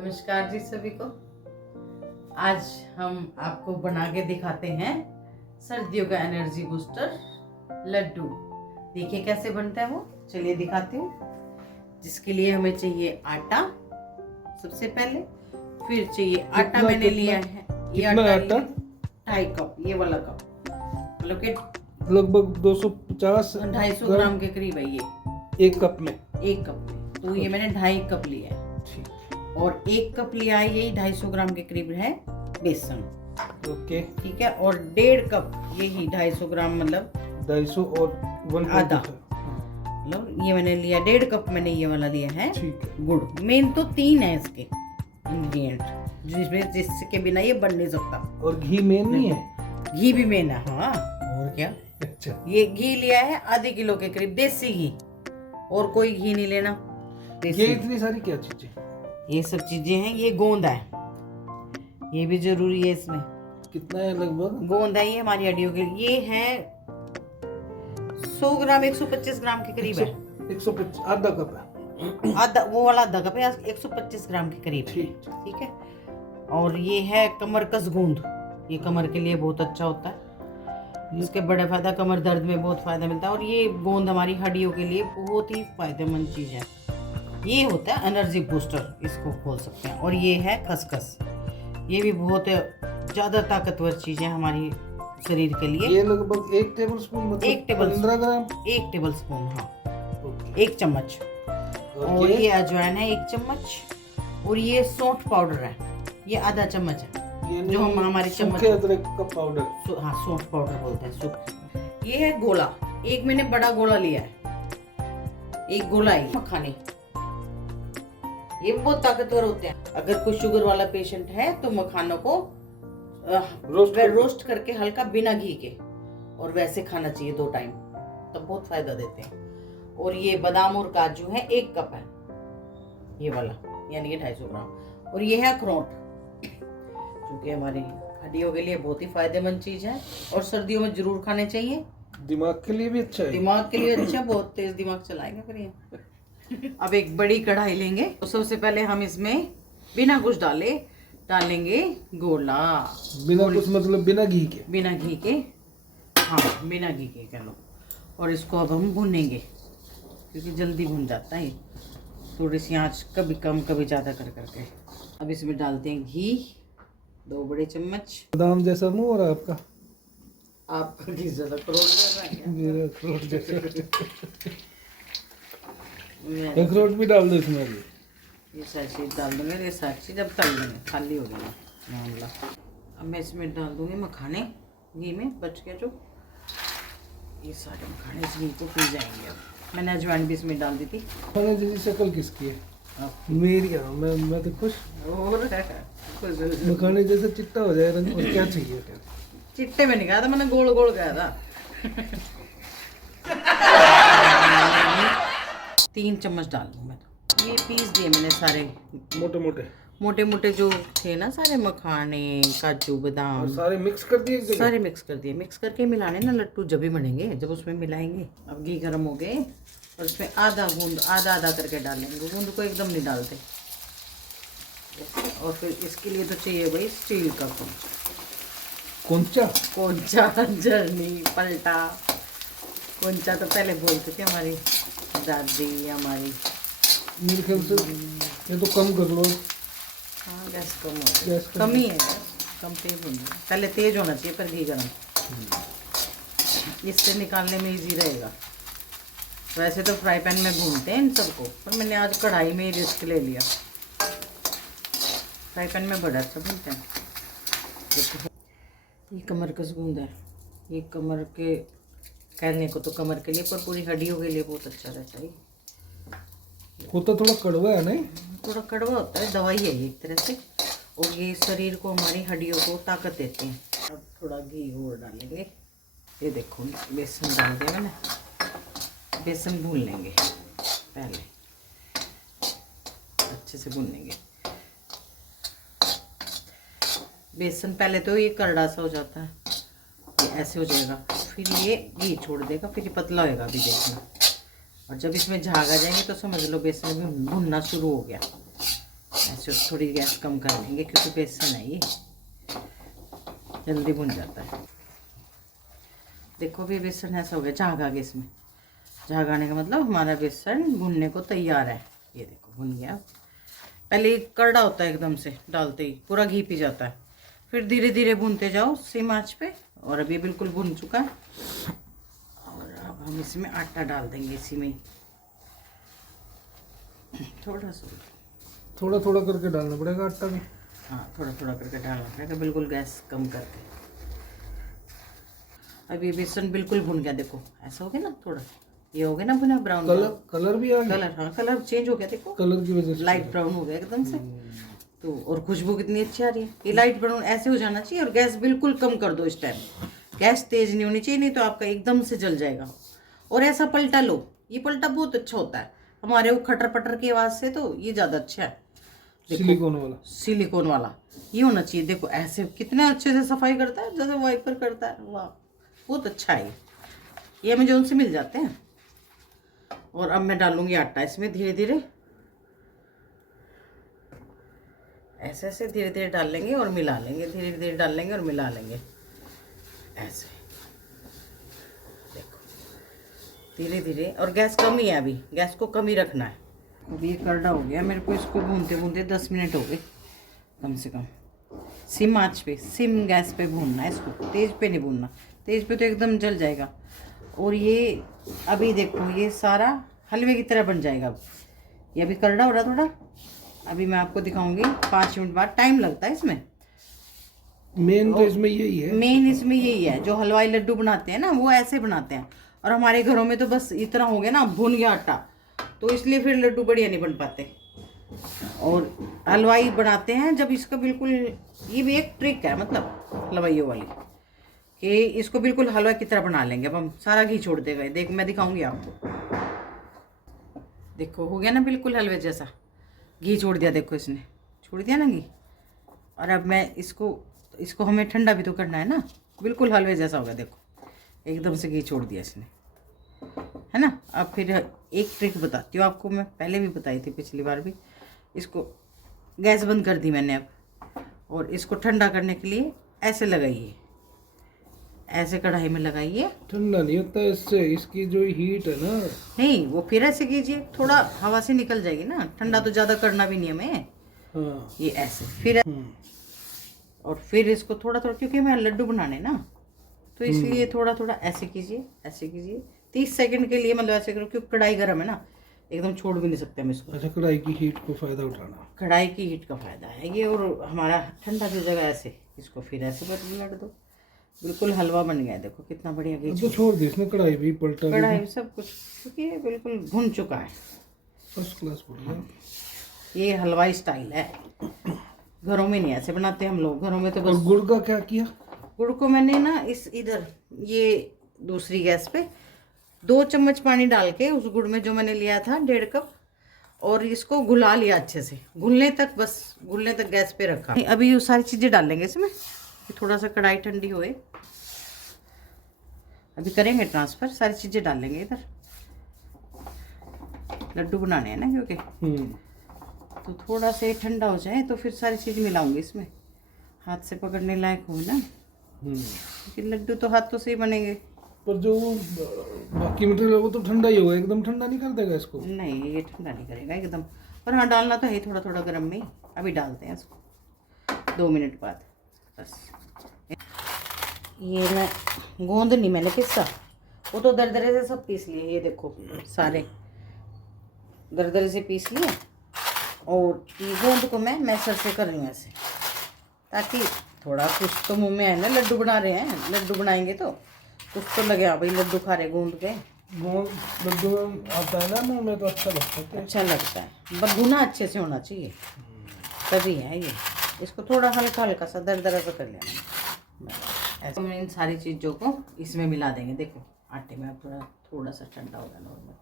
नमस्कार जी सभी को। आज हम आपको बना के दिखाते हैं सर्दियों का एनर्जी बूस्टर लड्डू। देखिए कैसे बनता है वो, चलिए दिखाती हूँ। जिसके लिए हमें चाहिए आटा सबसे पहले, फिर चाहिए आटा मैंने लिया है ये आटा 2.5 कप, ये वाला कप मतलब कि लगभग 250-250 ग्राम के करीब है ये एक कप में। तो ये मैंने 2.5 कप लिया है। और 1 कप लिया है, यही 250 ग्राम के करीब है बेसन। ओके ठीक है। और 1.5 कप यही 250 ग्राम मतलब 250 और 1 आधा, मतलब ये मैंने लिया 1.5 कप मैंने ये वाला लिया है। ठीक है। गुड़ मेन तो 3 है इसके इंग्रेडिएंट, जिसके बिना ये बन नहीं सकता। और घी मेन नहीं है? घी भी मेन है। हाँ और क्या। अच्छा, ये घी लिया है आधे किलो के करीब, देसी घी, और कोई घी नहीं लेना। ये इतनी सारी क्या चीजें? ये सब चीजें हैं। ये गोंद है, ये भी जरूरी है इसमें। कितना है लगभग? गोंद है ये हमारी हड्डियों के लिए। ये है 100 ग्राम 125 ग्राम के करीब है। 125 आधा कप है। आधा वो वाला आधा कप है, 125 ग्राम के करीब है। ठीक है। और ये है कमरकस गोंद, ये कमर के लिए बहुत अच्छा होता है। इसके बड़ा फायदा, कमर दर्द में बहुत फायदा मिलता है। और ये गोंद हमारी हड्डियों के लिए बहुत ही फायदेमंद चीज है। ये होता है एनर्जी बूस्टर, इसको खोल सकते हैं। और ये है खसखस, ये भी बहुत ज्यादा ताकतवर चीज है हमारी शरीर के लिए। ये लगभग 1 टेबलस्पून मतलब 15 ग्राम। 1 टेबलस्पून, हाँ 1 चम्मच। और ये अजवाइन है 1 चम्मच। और ये सौंठ पाउडर है, ये आधा चम्मच है, जो हम हमारे चम्मच अदरक का पाउडर। हाँ सौंठ पाउडर बोलते हैं सूख। ये है गोला, एक मैंने बड़ा गोला लिया है, एक गोला है मखाने। ये बहुत ताकतवर होते हैं। अगर कोई शुगर वाला पेशेंट है तो मखानों को रोस्ट करके हल्का बिना घी के और वैसे खाना चाहिए 2 टाइम, तब बहुत फायदा देते हैं। और ये बादाम और काजू है 1 कप है ये वाला, यानी कि 250 ग्राम। और ये है अखरोट, जो कि हमारी हड्डियों के लिए बहुत ही फायदेमंद चीज है और सर्दियों में जरूर खाने चाहिए। दिमाग के लिए भी अच्छा है। दिमाग के लिए अच्छा, बहुत तेज दिमाग चलाएगा फिर ये। अब एक बड़ी कढ़ाई लेंगे, तो सबसे पहले हम इसमें बिना कुछ डालेंगे गोला। बिना कुछ मतलब बिना घी के? बिना घी के, हाँ बिना घी के कह लो। और इसको अब हम भूनेंगे, क्योंकि जल्दी भुन जाता है। थोड़ी सी आंच कभी कम कभी ज़्यादा कर करके। अब इसमें डालते हैं घी 2 बड़े चम्मच। बादाम जैसा मुंह हो रहा है आपका? आपका घी ज़्यादा अखरोट मेरा अखरोट जैसा। अखरोट भी डाल दो इसमें भी? ये सारी चीज़ डाल दूंगे, ये सारी चीज़ अब तल देंगे, खाली हो जाएगा मामला। अब मैं इसमें डाल दूंगी मखाने घी में, बच के जो ये सारे मखाने इस घी को पी जाएंगे। अब मैंने अजवाइन भी इसमें डाल दी थी। खाने जैसी शक्ल किसकी है? मेरी। हाँ मैं तो खुश। और मखाने जैसा चिट्टा हो जाए रंग, और क्या चाहिए? चिट्टे में नहीं कहा था मैंने, गोल गोल कहा था। 3 चम्मच डाल दूँ मैं तो। ये पीस दिए मैंने सारे मोटे मोटे जो थे ना, सारे मखाने काजू बादाम सारे मिक्स कर दिए। सारे मिक्स कर दिए। मिक्स करके मिलाने ना लड्डू जब भी बनेंगे, जब उसमें मिलाएंगे। अब घी गर्म हो गए और उसमें आधा आधा करके डालेंगे। गूंद को एकदम नहीं डालते। और फिर इसके लिए तो चाहिए भाई स्टील का कोंचा जर्नी पलटा। कोंचा तो पहले बोलते थे हमारी दादी हमारी। मेरे ख्याल से ये तो कम कर लो। हाँ गैस कम हो गया, कम ही है, कम तेज होना है। पहले तेज होना चाहिए पर घी गर्म, इससे निकालने में इजी रहेगा। वैसे तो फ्राई पैन में भूनते हैं इन सबको, पर मैंने आज कढ़ाई में ही रिस्क ले लिया। फ्राई पैन में बड़ा अच्छा भूनते हैं। ये कमरकस गूंद है, ये कमर के कहने को तो कमर के लिए, पर पूरी हड्डियों के लिए बहुत अच्छा रहता है। होता थोड़ा कड़वा है नहीं? थोड़ा कड़वा होता है, दवाई है एक तरह से। और ये शरीर को, हमारी हड्डियों को ताकत देते हैं। अब थोड़ा घी और डालेंगे। ये देखो बेसन डाल दिया मैंने, बेसन भून लेंगे पहले, अच्छे से भून लेंगे बेसन। पहले तो ये करड़ा सा हो जाता है, ये ऐसे हो जाएगा, फिर ये घी छोड़ देगा, फिर ये पतला होएगा अभी देखना। और जब इसमें झाग आ जाएंगे तो समझ लो बेसन भी भुनना शुरू हो गया। ऐसे थोड़ी गैस कम कर लेंगे क्योंकि बेसन है ये, जल्दी भुन जाता है। देखो भी बेसन ऐसा हो गया, झाग आ गया इसमें। झाग आने का मतलब हमारा बेसन भुनने को तैयार है। ये देखो भुन गया। पहले कड़वा होता है एकदम से, डालते ही पूरा घी पी जाता है, फिर धीरे धीरे भूनते जाओ सेम आंच पे। और अभी बिल्कुल भुन चुका है। और अब हम इसमें आटा डाल देंगे इसी में ही, थोड़ा थोड़ा करके डालना पड़ेगा आटा भी। हाँ थोड़ा करके डालना पड़ेगा, बिल्कुल गैस कम करके। अभी बेसन बिल्कुल भुन गया, देखो ऐसा हो गया ना, थोड़ा ये हो गया ना भुना, ब्राउन कलर भी आ गया। कलर, हाँ कलर चेंज हो गया, देखो कलर की वजह से लाइट ब्राउन हो गया एकदम से। तो और खुशबू कितनी अच्छी आ रही है। ये लाइट ब्राउन ऐसे हो जाना चाहिए। और गैस बिल्कुल कम कर दो इस टाइम, गैस तेज नहीं होनी चाहिए, नहीं तो आपका एकदम से जल जाएगा। और ऐसा पलटा लो, ये पलटा बहुत अच्छा होता है हमारे वो खटर पटर की आवाज से, तो ये ज्यादा अच्छा है। सिलिकॉन वाला ये होना चाहिए। देखो ऐसे कितने अच्छे से सफाई करता है, जैसे वाइपर करता है। वाह बहुत अच्छा है ये अमेज़न से मिल जाते हैं। और अब मैं डालूंगी आटा इसमें धीरे धीरे, ऐसे ऐसे धीरे धीरे डाल लेंगे और मिला लेंगे, धीरे धीरे डाल लेंगे और मिला लेंगे ऐसे। देखो धीरे धीरे, और गैस कम ही है, अभी गैस को कम ही रखना है। अभी ये करड़ा हो गया मेरे को, इसको भूनते भूनते 10 मिनट हो गए कम से कम। सिम आंच पे, सिम गैस पे भूनना है इसको, तेज पे नहीं भूनना, तेज पे तो एकदम जल जाएगा। और ये अभी देखो ये सारा हलवे की तरह बन जाएगा। अब ये अभी करड़ा हो रहा थोड़ा, अभी मैं आपको दिखाऊंगी 5 मिनट बाद। टाइम लगता है इसमें, मेन तो इसमें यही है, मेन इसमें यही है। जो हलवाई लड्डू बनाते हैं ना वो ऐसे बनाते हैं, और हमारे घरों में तो बस इतना हो गया ना, भुन गया आटा, तो इसलिए फिर लड्डू बढ़िया नहीं बन पाते। और हलवाई बनाते हैं जब इसका बिल्कुल, ये भी एक ट्रिक है मतलब हलवाइयों वाली, कि इसको बिल्कुल हलवा की तरह बना लेंगे। अब हम सारा घी छोड़ देगा, देख मैं दिखाऊंगी आपको। देखो हो गया ना बिल्कुल हलवे जैसा, घी छोड़ दिया, देखो इसने छोड़ दिया ना घी। और अब मैं इसको हमें ठंडा भी तो करना है ना, बिल्कुल हलवे जैसा होगा। देखो एकदम से घी छोड़ दिया इसने, है ना। अब फिर एक ट्रिक बताती हूँ आपको, मैं पहले भी बताई थी पिछली बार भी। इसको गैस बंद कर दी मैंने अब, और इसको ठंडा करने के लिए ऐसे लगाइए, ऐसे कढ़ाई में लगाइए। ठंडा नहीं होता इससे, इसकी जो हीट है ना, नहीं वो फिर ऐसे कीजिए, थोड़ा हवा से निकल जाएगी ना, ठंडा तो ज़्यादा करना भी नहीं हमें। हाँ। ये ऐसे फिर और फिर इसको थोड़ा थोड़ा, क्योंकि हमें लड्डू बनाने ना, तो इसलिए थोड़ा थोड़ा ऐसे कीजिए, ऐसे कीजिए 30 सेकंड के लिए, मतलब ऐसे करो क्योंकि कढ़ाई गर्म है ना, एकदम छोड़ भी नहीं सकते हम इसको। अच्छा, कढ़ाई की हीट को फायदा उठाना, कढ़ाई की हीट का फायदा है ये। और हमारा ठंडा जो जगह ऐसे, इसको फिर ऐसे पलट दो, बिल्कुल हलवा बन गया है। देखो कितना बढ़िया घी, तो छोड़ दी इसने कढ़ाई भी, पलटा कढ़ाई सब कुछ, क्योंकि ये बिल्कुल भुन चुका है। फर्स्ट क्लास बढ़िया। ये हलवाई स्टाइल है, घरों में नहीं ऐसे बनाते हम लोग, घरों में तो बस। और गुड़ का क्या किया? गुड़ को मैंने ना इधर ये दूसरी गैस पे 2 चम्मच पानी डाल के उस गुड़ में जो मैंने लिया था 1.5 कप, और इसको घुला लिया अच्छे से, घुलने तक, बस घुलने तक गैस पे रखा। अभी ये सारी चीज़ें डाल लेंगे इसमें, थोड़ा सा कढ़ाई ठंडी होए, अभी करेंगे ट्रांसफ़र, सारी चीज़ें डाल लेंगे इधर। लड्डू बनाने हैं ना क्योंकि, तो थोड़ा से ठंडा हो जाए तो फिर सारी चीज़ मिलाऊंगी इसमें, हाथ से पकड़ने लायक हो ना, क्योंकि लड्डू तो हाथों से ही बनेंगे। पर जो बाकी मटेरियल वो तो ठंडा ही होगा, एकदम ठंडा नहीं कर देगा इसको? नहीं ये ठंडा नहीं करेगा एकदम, पर हाँ डालना तो है थोड़ा थोड़ा गर्म में। अभी डालते हैं इसको 2 मिनट बाद बस। ये मैं गोंद नहीं मैंने पिसा, वो तो दरदरे से सब पीस लिए। ये देखो सारे दरदरे से पीस लिए, और ये गोंद को मैं मैसर से कर रही हूँ ऐसे, ताकि थोड़ा कुछ तो मुंह में है ना, लड्डू बना रहे हैं, लड्डू बनाएंगे तो कुछ तो लगे, हाँ भाई लड्डू खा रहे गूंद के। लड्डू आता है ना मुंह में तो अच्छा लगता है, अच्छा लगता है, बस भुना अच्छे से होना चाहिए तभी है ये। इसको थोड़ा हल्का हल्का सा दरदरा सा कर लेना ऐसे। हम इन सारी चीज़ों को इसमें मिला देंगे। देखो आटे में अब थोड़ा सा ठंडा होगा नॉर्मल,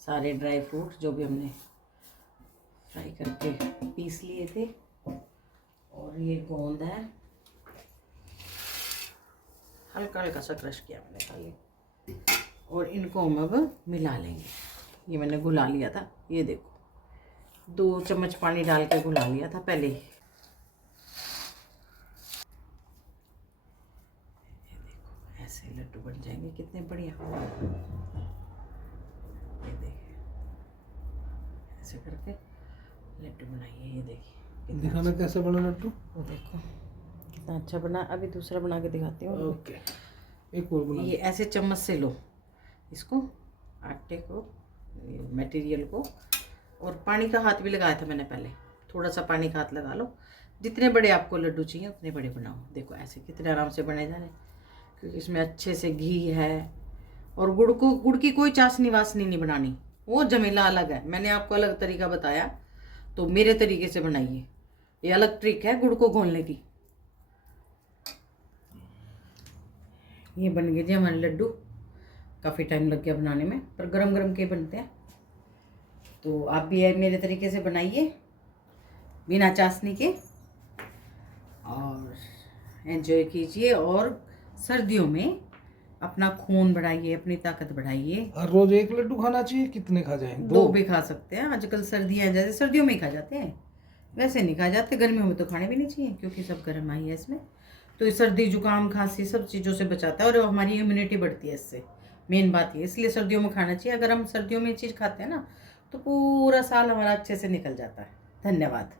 सारे ड्राई फ्रूट जो भी हमने फ्राई करके पीस लिए थे, और ये गोंद है हल्का हल्का सा क्रश किया मैंने खाली, और इनको हम अब मिला लेंगे। ये मैंने घुला लिया था, ये देखो 2 चम्मच पानी डाल के घुला लिया था पहले ही। ऐसे लड्डू बन जाएंगे कितने बढ़िया। ये देखिए ऐसे करके लड्डू बनाइए। ये देखिए दिखाना कैसे बना लड्डू। वो देखो कितना अच्छा बना। अभी दूसरा बना के दिखाती हूँ। ओके, एक और बना। ये ऐसे चम्मच से लो इसको, आटे को, मटेरियल को, और पानी का हाथ भी लगाया था मैंने पहले। थोड़ा सा पानी का हाथ लगा लो। जितने बड़े आपको लड्डू चाहिए उतने बड़े बनाओ। देखो ऐसे कितने आराम से बने जा रहे हैं, क्योंकि इसमें अच्छे से घी है। और गुड़ की कोई चाशनी वासनी नहीं बनानी, वो झमेला अलग है। मैंने आपको अलग तरीका बताया, तो मेरे तरीके से बनाइए। ये अलग ट्रिक है गुड़ को घोलने की। ये बन गए जी हमारे लड्डू। काफ़ी टाइम लग गया बनाने में, पर गरम गरम के बनते हैं। तो आप भी मेरे तरीके से बनाइए बिना चाशनी के, और एंजॉय कीजिए। और सर्दियों में अपना खून बढ़ाइए, अपनी ताकत बढ़ाइए। हर रोज एक लड्डू खाना चाहिए? कितने खा जाएं? 2 भी खा सकते हैं। आजकल सर्दियाँ जैसे सर्दियों में ही खा जाते हैं, वैसे नहीं खा जाते। गर्मियों में तो खाने भी नहीं चाहिए, क्योंकि सब गर्म आई है इसमें। तो सर्दी जुकाम खांसी सब चीज़ों से बचाता है, और हमारी इम्यूनिटी बढ़ती है इससे। मेन बात ये, इसलिए सर्दियों में खाना चाहिए। अगर हम सर्दियों में चीज़ खाते हैं ना, तो पूरा साल हमारा अच्छे से निकल जाता है। धन्यवाद।